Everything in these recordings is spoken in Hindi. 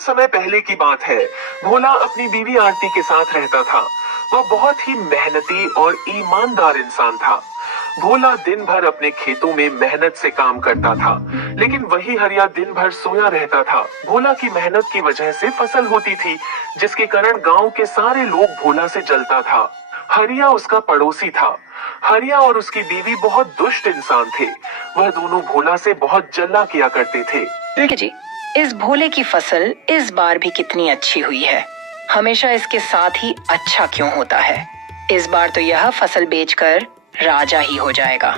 बहुत समय पहले की बात है। भोला अपनी बीवी आरती के साथ रहता था। वह बहुत ही मेहनती और ईमानदार इंसान था। भोला दिन भर अपने खेतों में मेहनत से काम करता था, लेकिन वही हरिया दिन भर सोया रहता था। भोला की मेहनत की वजह से फसल होती थी, जिसके कारण गांव के सारे लोग भोला से जलता था। हरिया उसका पड़ोसी था। हरिया और उसकी बीवी बहुत दुष्ट इंसान थे। वह दोनों भोला से बहुत जल्ला किया करते थे। देखिए जी, इस भोले की फसल इस बार भी कितनी अच्छी हुई है। हमेशा इसके साथ ही अच्छा क्यों होता है। इस बार तो यह फसल बेचकर राजा ही हो जाएगा।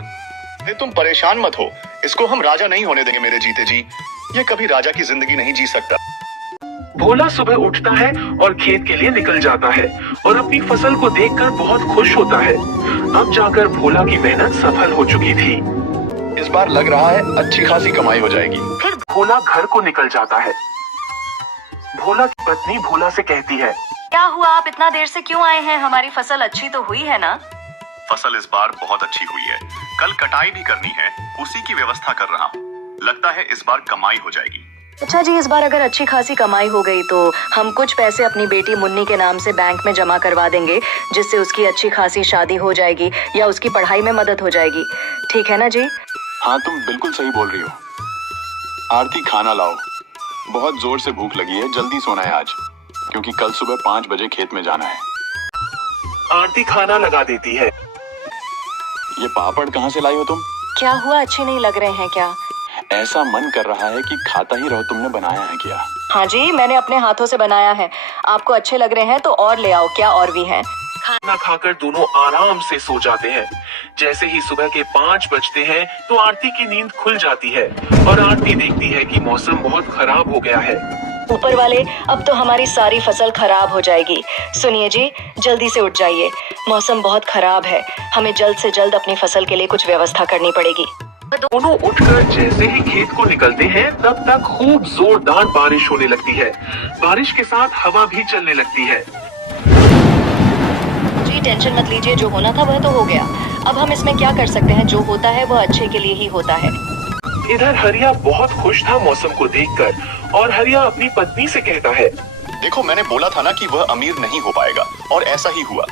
तुम परेशान मत हो, इसको हम राजा नहीं होने देंगे मेरे जीते जी। ये कभी राजा की जिंदगी नहीं जी सकता। भोला सुबह उठता है और खेत के लिए निकल जाता है और अपनी फसल को देखकर बहुत खुश होता है। अब जाकर भोला की मेहनत सफल हो चुकी थी। इस बार लग रहा है अच्छी खासी कमाई हो जाएगी। फिर भोला घर को निकल जाता है। भोला की पत्नी भोला से कहती है, क्या हुआ, आप इतना देर से क्यों आए हैं? हमारी फसल अच्छी तो हुई है ना? फसल इस बार बहुत अच्छी हुई है। कल कटाई भी करनी है, उसी की व्यवस्था कर रहा हूँ। लगता है इस बार कमाई हो जाएगी। अच्छा जी, इस बार अगर अच्छी खासी कमाई हो गई तो हम कुछ पैसे अपनी बेटी मुन्नी के नाम से बैंक में जमा करवा देंगे, जिससे उसकी अच्छी खासी शादी हो जाएगी या उसकी पढ़ाई में मदद हो जाएगी। ठीक है ना जी? हाँ, तुम बिल्कुल सही बोल रही हो। आरती, खाना लाओ। बहुत जोर से भूख लगी है, जल्दी सोना है आज, क्योंकि कल सुबह 5 बजे खेत में जाना है। आरती खाना लगा देती है। ये पापड़ कहाँ से लाई हो तुम? क्या हुआ, अच्छे नहीं लग रहे हैं क्या? ऐसा मन कर रहा है कि खाता ही रहो। तुमने बनाया है क्या? हाँ जी, मैंने अपने हाथों से बनाया है। आपको अच्छे लग रहे हैं तो और ले आओ, क्या और भी हैं? खाना खाकर दोनों आराम से सो जाते हैं। जैसे ही सुबह के 5 बजते हैं तो आरती की नींद खुल जाती है और आरती देखती है कि मौसम बहुत खराब हो गया है। ऊपर वाले, अब तो हमारी सारी फसल खराब हो जाएगी। सुनिए जी, जल्दी से उठ जाइए, मौसम बहुत खराब है। हमें जल्द से जल्द अपनी फसल के लिए कुछ व्यवस्था करनी पड़ेगी। दोनों उठकर जैसे ही खेत को निकलते हैं तब तक खूब जोरदार बारिश होने लगती है। बारिश के साथ हवा भी चलने लगती है। जी टेंशन मत लीजिए, जो होना था वह तो हो गया। अब हम इसमें क्या कर सकते हैं, जो होता है वह अच्छे के लिए ही होता है। इधर हरिया बहुत खुश था मौसम को देखकर और हरिया अपनी पत्नी से कहता है, देखो, मैंने बोला था ना कि वह अमीर नहीं हो पाएगा, और ऐसा ही हुआ।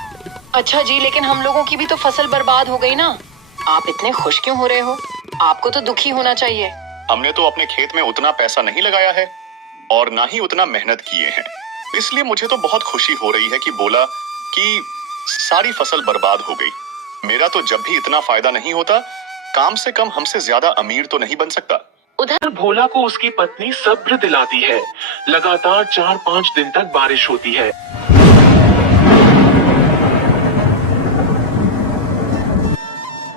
अच्छा जी, लेकिन हम लोगों की भी तो फसल बर्बाद हो गई ना। आप इतने खुश क्यों हो रहे हो? आपको तो दुखी होना चाहिए। हमने तो अपने खेत में उतना पैसा नहीं लगाया है और ना ही उतना मेहनत किए हैं, इसलिए मुझे तो बहुत खुशी हो रही है कि बोला कि सारी फसल बर्बाद हो गई। मेरा तो जब भी इतना फायदा नहीं होता, काम से कम हमसे ज्यादा अमीर तो नहीं बन सकता। उधर भोला को उसकी पत्नी सब्र दिलाती है। लगातार 4-5 दिन तक बारिश होती है।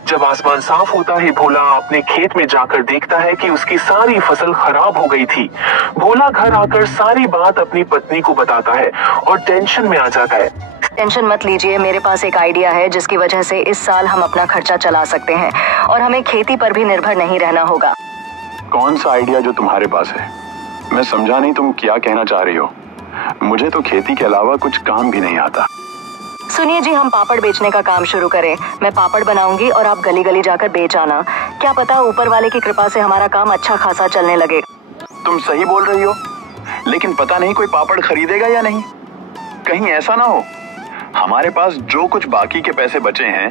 जब आसमान साफ होता है, भोला अपने खेत में जाकर देखता है कि उसकी सारी फसल खराब हो गई थी। भोला घर आकर सारी बात अपनी पत्नी को बताता है और टेंशन में आ जाता है। टेंशन मत लीजिए, मेरे पास एक आइडिया है जिसकी वजह से इस साल हम अपना खर्चा चला सकते हैं और हमें खेती पर भी निर्भर नहीं रहना होगा। कौन सा आइडिया जो तुम्हारे पास है? मैं समझा नहीं, तुम क्या कहना चाह रही हो? मुझे तो खेती के अलावा कुछ काम भी नहीं आता। सुनिए जी, हम पापड़ बेचने का काम शुरू करें। मैं पापड़ बनाऊंगी और आप गली गली जाकर बेच आना। क्या पता ऊपर वाले की कृपा से हमारा काम अच्छा खासा चलने लगे। तुम सही बोल रही हो, लेकिन पता नहीं कोई पापड़ खरीदेगा या नहीं। कहीं ऐसा ना हो हमारे पास जो कुछ बाकी के पैसे बचे हैं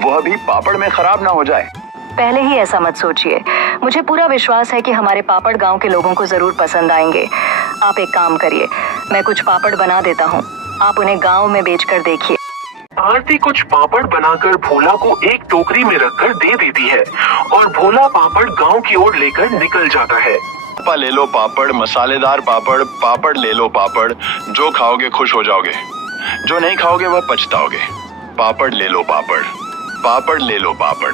वह भी पापड़ में खराब ना हो जाए। पहले ही ऐसा मत सोचिए। मुझे पूरा विश्वास है कि हमारे पापड़ गांव के लोगों को जरूर पसंद आएंगे। आप एक काम करिए, मैं कुछ पापड़ बना देता हूँ, आप उन्हें गांव में बेचकर देखिए। आरती कुछ पापड़ बनाकर भोला को एक टोकरी में रखकर दे देती है और भोला पापड़ गांव की ओर लेकर निकल जाता है। पापा ले लो पापड़, मसालेदार पापड़, पापड़ ले लो पापड़। जो खाओगे खुश हो जाओगे, जो नहीं खाओगे वह पछताओगे। पापड़ ले लो पापड़, पापड़ ले लो पापड़,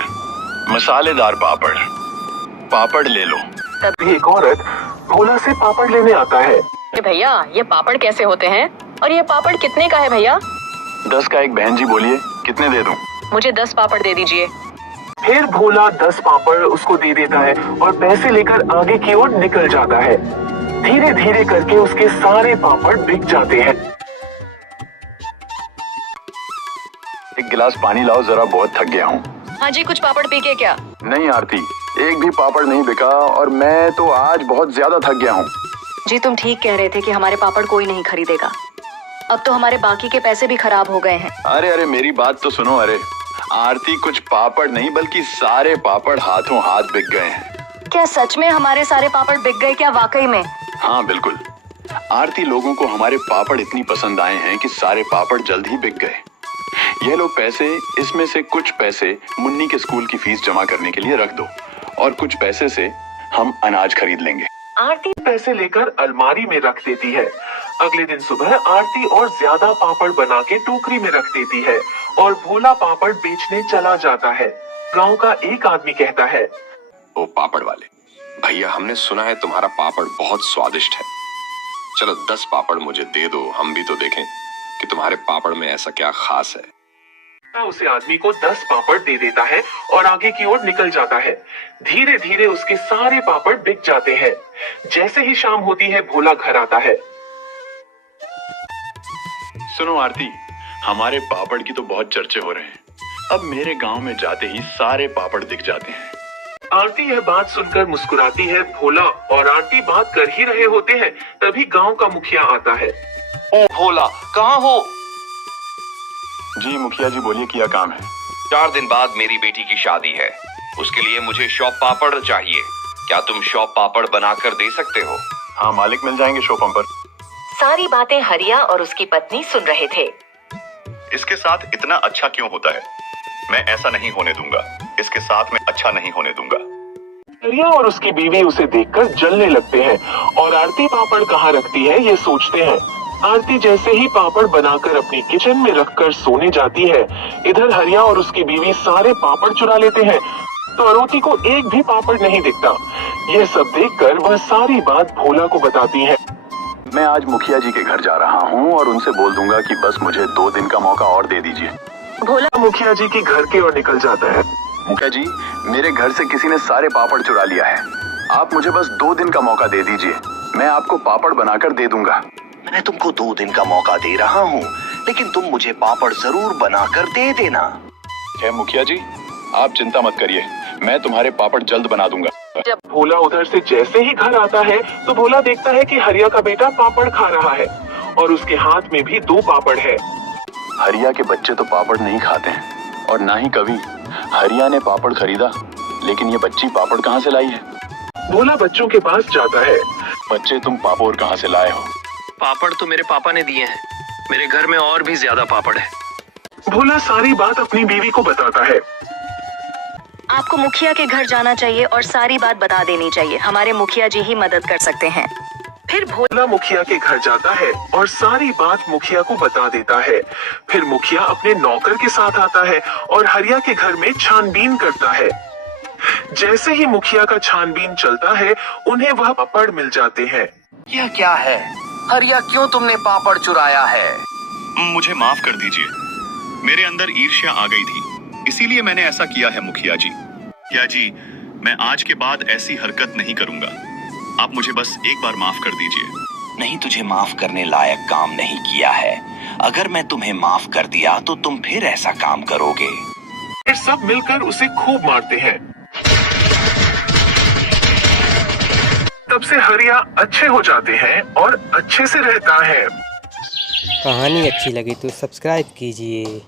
मसालेदार पापड़, पापड़ ले लो। तभी एक औरत भोला से पापड़ लेने आता है। भैया, ये पापड़ कैसे होते हैं और ये पापड़ कितने का है भैया? 10 का एक। बहन जी बोलिए, कितने दे दूं? मुझे 10 पापड़ दे दीजिए। फिर भोला 10 पापड़ उसको दे देता है और पैसे लेकर आगे की ओर निकल जाता है। धीरे धीरे करके उसके सारे पापड़ बिक जाते हैं। एक गिलास पानी लाओ जरा, बहुत थक गया हूँ। हाँ जी, कुछ पापड़ पी के क्या? नहीं आरती, एक भी पापड़ नहीं बिका और मैं तो आज बहुत ज्यादा थक गया हूँ। जी तुम ठीक कह रहे थे कि हमारे पापड़ कोई नहीं खरीदेगा। अब तो हमारे बाकी के पैसे भी खराब हो गए हैं। अरे अरे मेरी बात तो सुनो। अरे आरती, कुछ पापड़ नहीं बल्कि सारे पापड़ हाथों हाथ बिक गए हैं। क्या सच में हमारे सारे पापड़ बिक गए क्या, वाकई में? हाँ बिल्कुल आरती, लोगों को हमारे पापड़ इतनी पसंद आए हैं कि सारे पापड़ जल्द ही बिक गए। ये लो पैसे, इसमें से कुछ पैसे मुन्नी के स्कूल की फीस जमा करने के लिए रख दो और कुछ पैसे से हम अनाज खरीद लेंगे। आरती पैसे लेकर अलमारी में रख देती है। अगले दिन सुबह आरती और ज्यादा पापड़ बना के टोकरी में रख देती है और भोला पापड़ बेचने चला जाता है। गांव का एक आदमी कहता है, ओ पापड़ वाले भैया, हमने सुना है तुम्हारा पापड़ बहुत स्वादिष्ट है। चलो 10 पापड़ मुझे दे दो, हम भी तो देखें कि तुम्हारे पापड़ में ऐसा क्या खास है। उसे आदमी को 10 पापड़ दे देता है और आगे की ओर निकल जाता है। धीरे धीरे उसके सारे पापड़ बिक जाते हैं। जैसे ही शाम होती है भोला घर आता है। सुनो आरती, हमारे पापड़ की तो बहुत चर्चे हो रहे हैं। अब मेरे गांव में जाते ही सारे पापड़ दिख जाते हैं। आरती यह बात सुनकर मुस्कुराती है। भोला और आरती बात कर ही रहे होते हैं, तभी गांव का मुखिया आता है। ओ भोला, कहाँ हो? जी मुखिया जी, बोलिए, क्या काम है? 4 दिन बाद मेरी बेटी की शादी है, उसके लिए मुझे शॉप पापड़ चाहिए। क्या तुम शॉप पापड़ बनाकर दे सकते हो? हाँ मालिक, मिल जाएंगे शो पंपर। सारी बातें हरिया और उसकी पत्नी सुन रहे थे। इसके साथ इतना अच्छा क्यों होता है? मैं ऐसा नहीं होने दूंगा। इसके साथ मैं अच्छा नहीं होने दूंगा। हरिया और उसकी बीवी उसे देखकर जलने लगते हैं और आरती पापड़ कहाँ रखती है ये सोचते हैं। आरती जैसे ही पापड़ बनाकर अपनी किचन में रखकर सोने जाती है, इधर हरिया और उसकी बीवी सारे पापड़ चुरा लेते हैं तो आरती को एक भी पापड़ नहीं दिखता। यह सब देखकर वह सारी बात भोला को बताती है। मैं आज मुखिया जी के घर जा रहा हूँ और उनसे बोल दूंगा कि बस मुझे 2 दिन का मौका और दे दीजिए। भोला मुखिया जी के घर की ओर निकल जाता है। मुखिया जी, मेरे घर से किसी ने सारे पापड़ चुरा लिया है। आप मुझे बस 2 दिन का मौका दे दीजिए, मैं आपको पापड़ बनाकर दे दूंगा। मैं तुमको 2 दिन का मौका दे रहा हूँ, लेकिन तुम मुझे पापड़ जरूर बनाकर दे देना। है मुखिया जी, आप चिंता मत करिए, मैं तुम्हारे पापड़ जल्द बना दूंगा। जब भोला उधर से जैसे ही घर आता है तो भोला देखता है कि हरिया का बेटा पापड़ खा रहा है और उसके हाथ में भी 2 पापड़ है। हरिया के बच्चे तो पापड़ नहीं खाते हैं और ना ही कभी हरिया ने पापड़ खरीदा, लेकिन ये बच्ची पापड़ कहाँ से लाई है? भोला बच्चों के पास जाता है। बच्चे, तुम पापड़ कहाँ से लाए हो? पापड़ तो मेरे पापा ने दिए हैं, मेरे घर में और भी ज्यादा पापड़ है। भोला सारी बात अपनी बीवी को बताता है। आपको मुखिया के घर जाना चाहिए और सारी बात बता देनी चाहिए, हमारे मुखिया जी ही मदद कर सकते हैं। फिर भोला मुखिया के घर जाता है और सारी बात मुखिया को बता देता है। फिर मुखिया अपने नौकर के साथ आता है और हरिया के घर में छानबीन करता है। जैसे ही मुखिया का छानबीन चलता है, उन्हें वह पापड़ मिल जाते हैं। यह क्या है? हरिया, क्यों तुमने पापड़ चुराया है? मुझे माफ कर दीजिए, मेरे अंदर ईर्ष्या आ गई थी, इसीलिए मैंने ऐसा किया है मुखिया जी। मुखिया जी, मैं आज के बाद ऐसी हरकत नहीं करूंगा। आप मुझे बस एक बार माफ कर दीजिए। नहीं, तुझे माफ करने लायक काम नहीं किया है। अगर मैं तुम्हें माफ कर दिया तो तुम फिर ऐसा काम करोगे। फिर सब मिलकर उसे खूब मारते हैं। तब से हरिया अच्छे हो जाते हैं और अच्छे से रहता है। कहानी अच्छी लगी तो सब्सक्राइब कीजिए।